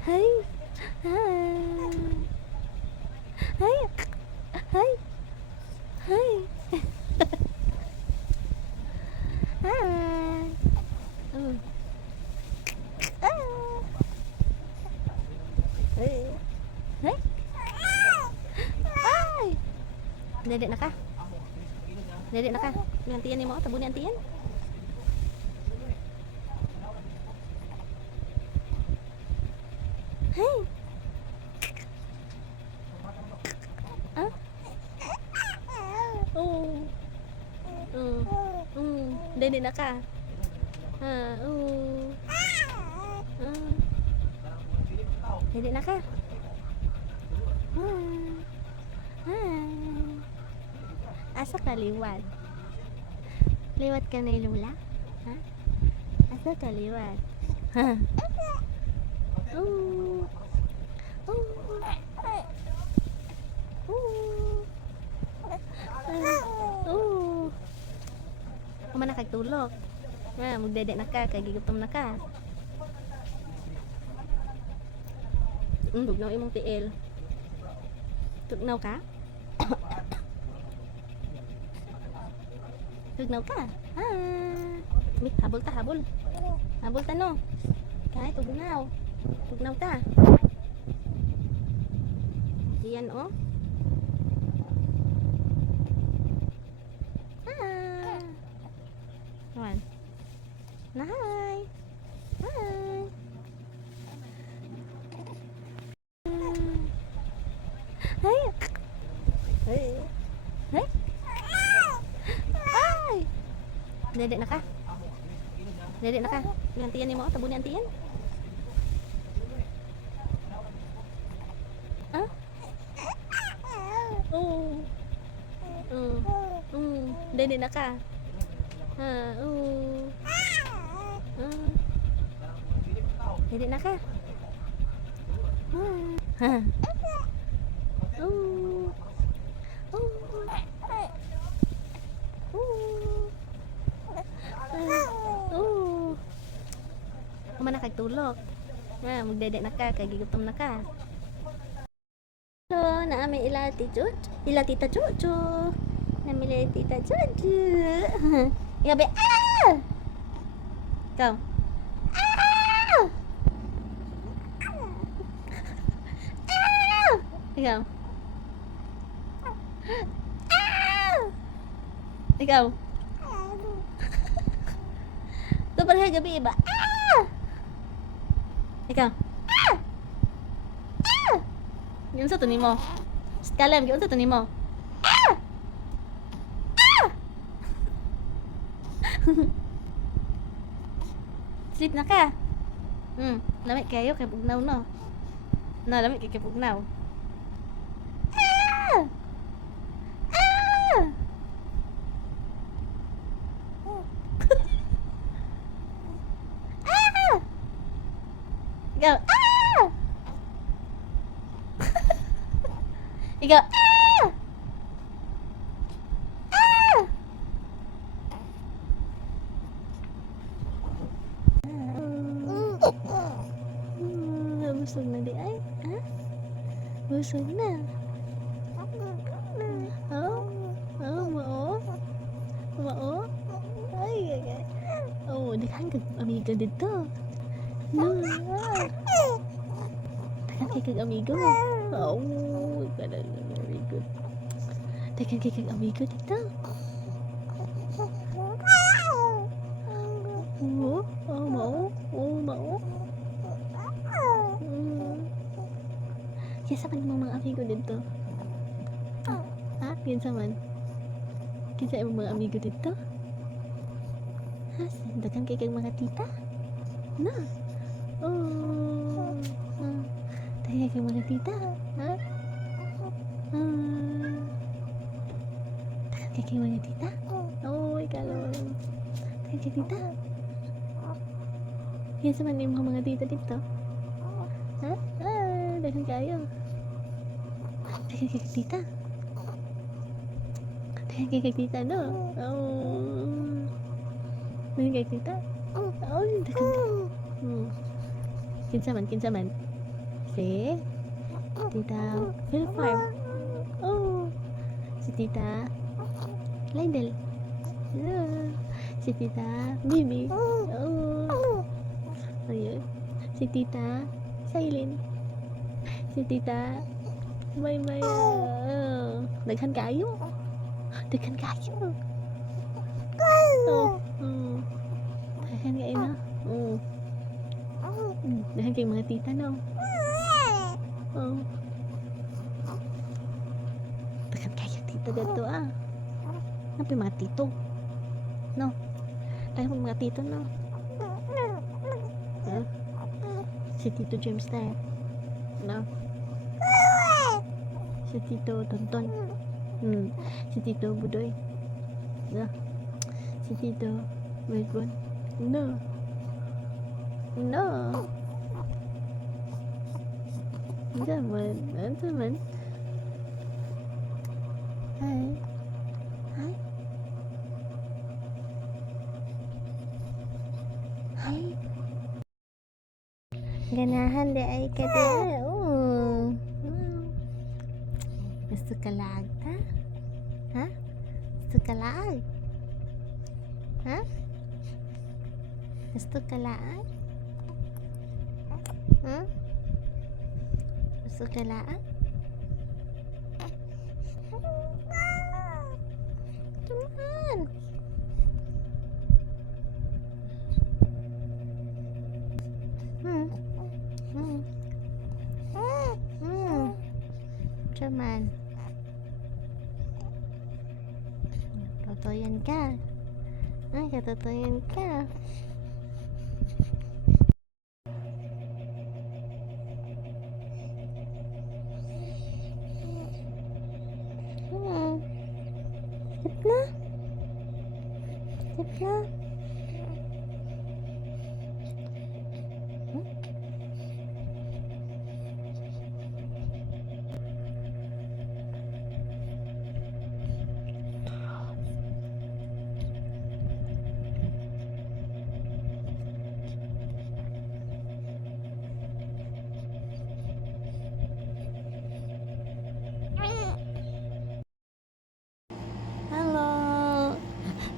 Hay. Hay. Hay. Hay. Hay. Ừ. À. Hay. Hay. Ay. Dedek nak kah? Dedek nak kah? Gantian ni mau tabun gantian. Hey. Ah. Oh. Dedek nak kah? Ha. Dedek nak kah? Asa ka liwat? Liwat ka na Lula? Ha? Asa ka liwat? Ha? Oh. Oh. Oh. Kamu nak tulog? Ha, magdedek na ka, kagigutom na ka. Tugnaw imong tiil. Tugnaw ka? Tugnaw ka? Ha. Mit, habol ta, habol. Habol ta no. Kahit tugnaw. Tugnaw ta. Diyan oh. Ah. Naman. Nahay. Hi. Hey. Hey. Hey. Ay. Dedek na ka? Dedek na ka? Gantian ni mo, tabun gantian. Ah? Oh. Dedek na ka? Ha, Dedek na ka? Ha. Kamu nak tulog? Ha, magdedek na ka, kagigutom na ka. Hello, naami ila tita Jojo. Naami tita Jojo. Yabe, ah! Kau. Ah! Ah! Ikaw. Ah! Ikaw. Ito pala gabi iba. Ah! Ikaw. Ah! Ah! Gimana satu ni mo? Sekalian gimana satu ni mo? Ah! Ah! Sleep na ka? Lamig kayo kay bugnaw no. Na lamig kay bugnaw. Ah! Ah! Ah! Ikaw. Ah! Ikaw. Ah! Ah! Busog na di ay? Ha? Busog na. Oh? Oh, mao? Mao? Ay, ay, ay. Oh, dikhan kag amigo dito. No. Dikhan kag amigo. Oh, very good. Dikhan kag amigo dito. Oh, oh, mao? Oh, mao? Kinsa man imong mga amigo dito? Ha? Kinsa man? Kinsa imong mga amigo dito? Ha? Daghang kay kag mga tita? Na? Oh. Daghang kay mga tita? Ha? Daghang kay mga tita? Oh, ikalon. Daghang kay tita? Kinsa man imong mga tita dito? Ha? Daghang kayo. Daghang kay tita. Daghang kay tita no. Oh. Daghang kay tita. Oh, daghang. Kinsa man, kinsa man. Si Tita Phil Farm. Oh. Si Tita Lydel. Si Tita Bibi. Oh. Ayun. Si Tita Sailin. Si Tita May. Daghan kayo. Daghan kayo. Oh. Daghan kayo na. Daghan kayo mga tita no. Oh. Daghan kayo tita dito Napay mga tito. No. Daghan mga tito no. Si Tito James tayo. No. Si Tito Tonton. Si Tito Budoy. No. Si Tito Melbourne. No. Zaman. Hi. Ganahan di ay ka di. Gusto ka laag ta? Ha? Gusto ka laag? Ha? Gusto ka laag? Ha? Gusto ka laag? Come on. Cuman totoyan ka. Katotoyan ka. Sip na. Hello.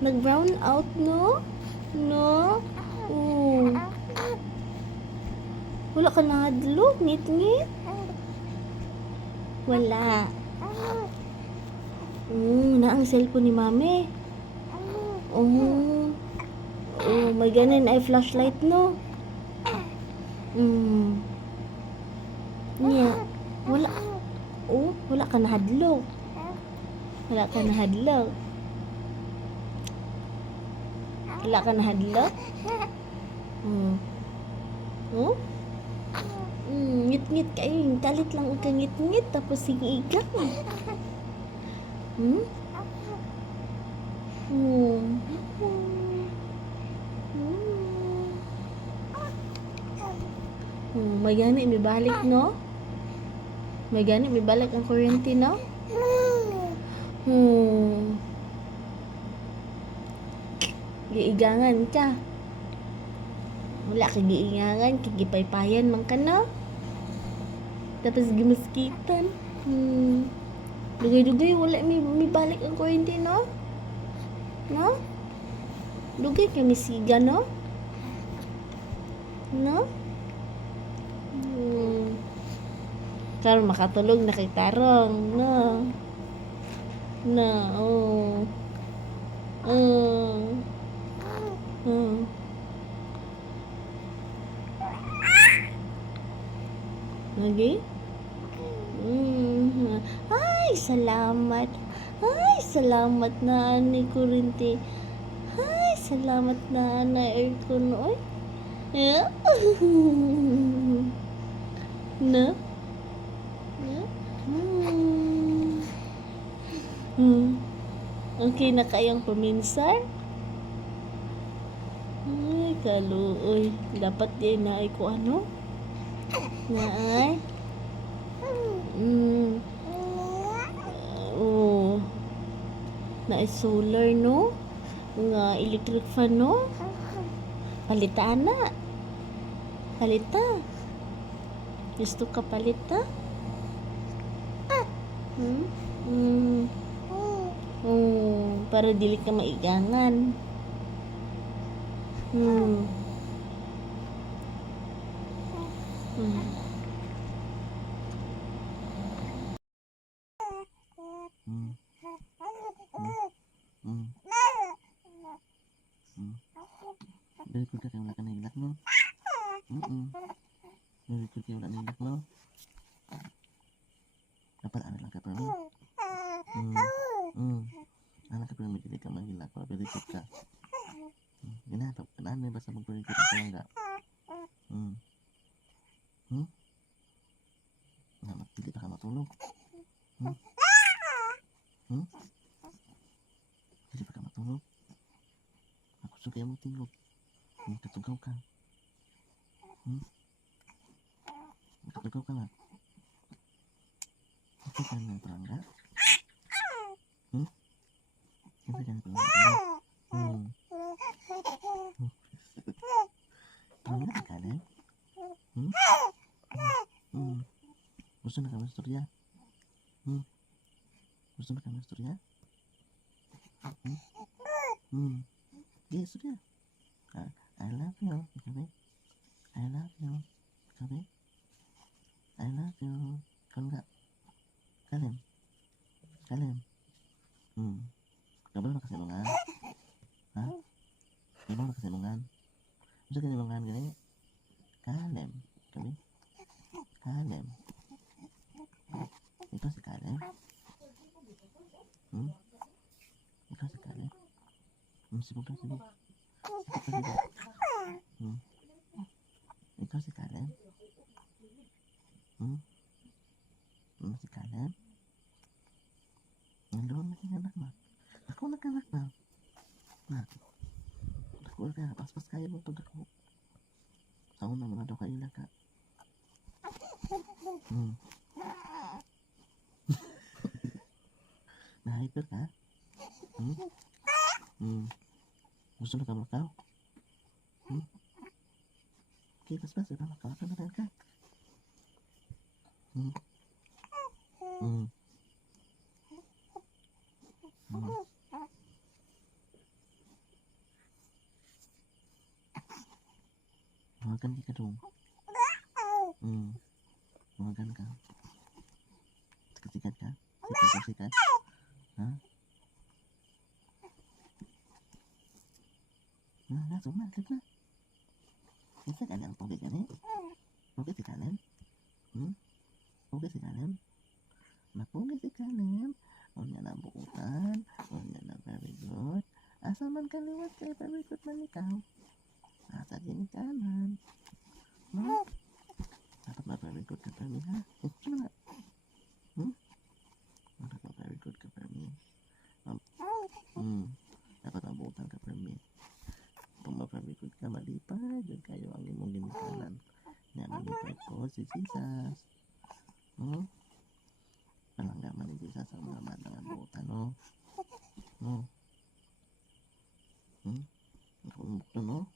Nag-brown out, no? No? Wala ka na hadlok, ngit-ngit? Wala. Na ang cellphone ni mami. May ganin ay flashlight, no? Wala. Wala ka na hadlok. Wala ka na hadlok. Wala ka na hadlok? Ngit-ngit kayo. Kalit lang ka ngit-ngit. Tapos sige igak. May gani, may balik, no? May gani, may balik ang kuryente, no? Giigangan ka. Wala ka giigangan, kagipaypayan man ka, no? Tapos gimuskitan. Dugay-dugay, wala may balik ang kuryente, no? No? Dugay kami siga, no? No? Karon makatulog na kay tarong, no? Okay? Ay, salamat. Ay, salamat na ani kuryente. Ay, salamat na na aircon, oy. No? Okay na kayang paminsar? Ay, kaluoy. Dapat din na ay ko ano? Na ay? Na ay solar, no? Nga electric fan, no? Palita na. Palita. Gusto ka palit ha? Hmm? Hmm. Para dili ka maigangan. Hmm. Hmm. Hmm. Hmm. Hmm. Very good ka kaya wala ka nahilak no? Very good kaya wala nahilak no? Dapat anak lang ka pa no? Anak ka pa no, hindi ka mahilak pa. Very good ka. Ginatap ka na, basta mag-very good ka lang ka. Hindi pa ka matulog. Hindi pa ka matulog. Ako suka yung tingog. Katugaw ka. Katugaw ka na. Kasi ka ng perangga. Kasi ka ng perangga. Perangga ka na? Gusto na kami istorya? Gusto na kami istorya? Iya, istorya. I love you. Sabi. I love you. Sabi. I love you. Kalau enggak, kalem. Kalem. Gak boleh kasih lungan. Hah? Gak boleh kasih lungan. Bisa kasih lungan gini. Kalem. Kami. Kalem. Itu si kalem. Itu si kalem. Sibuk kan sibuk. Sibuk kan sibuk. Itu si kalem. Si kalem. Yang doon anak na. Ako nagkanak na. Ako kaya pas-pas kayo mo ito ako. Sa una mo na daw kayo ka. Na-hyper ka? Gusto na ka makaw? Okay, pas-pas. Ito makaw ka na rin ka. Makan ka dong. Makan ka. Sikat ka? Sikat? Ha? Langsung makan na. Bisa kan yang togek kan? Togek si kanan? Togek si kanan? Napugay si kanan. Unya na buutan. Unya na very good. Asa man kaliwat kay very good man ikaw. Asa din kanan. Dapat na very good ka pa ha? Ito na. Dapat na very good ka pa dapat na buutan ka pa kung ma-very good ka, malipad. Diyan kayo ang imong ginikanan. Yan, malipad ko si Jesus. Palanggaman ni Jesus ang mga manangan buutan, no? Ako ang bukto, no?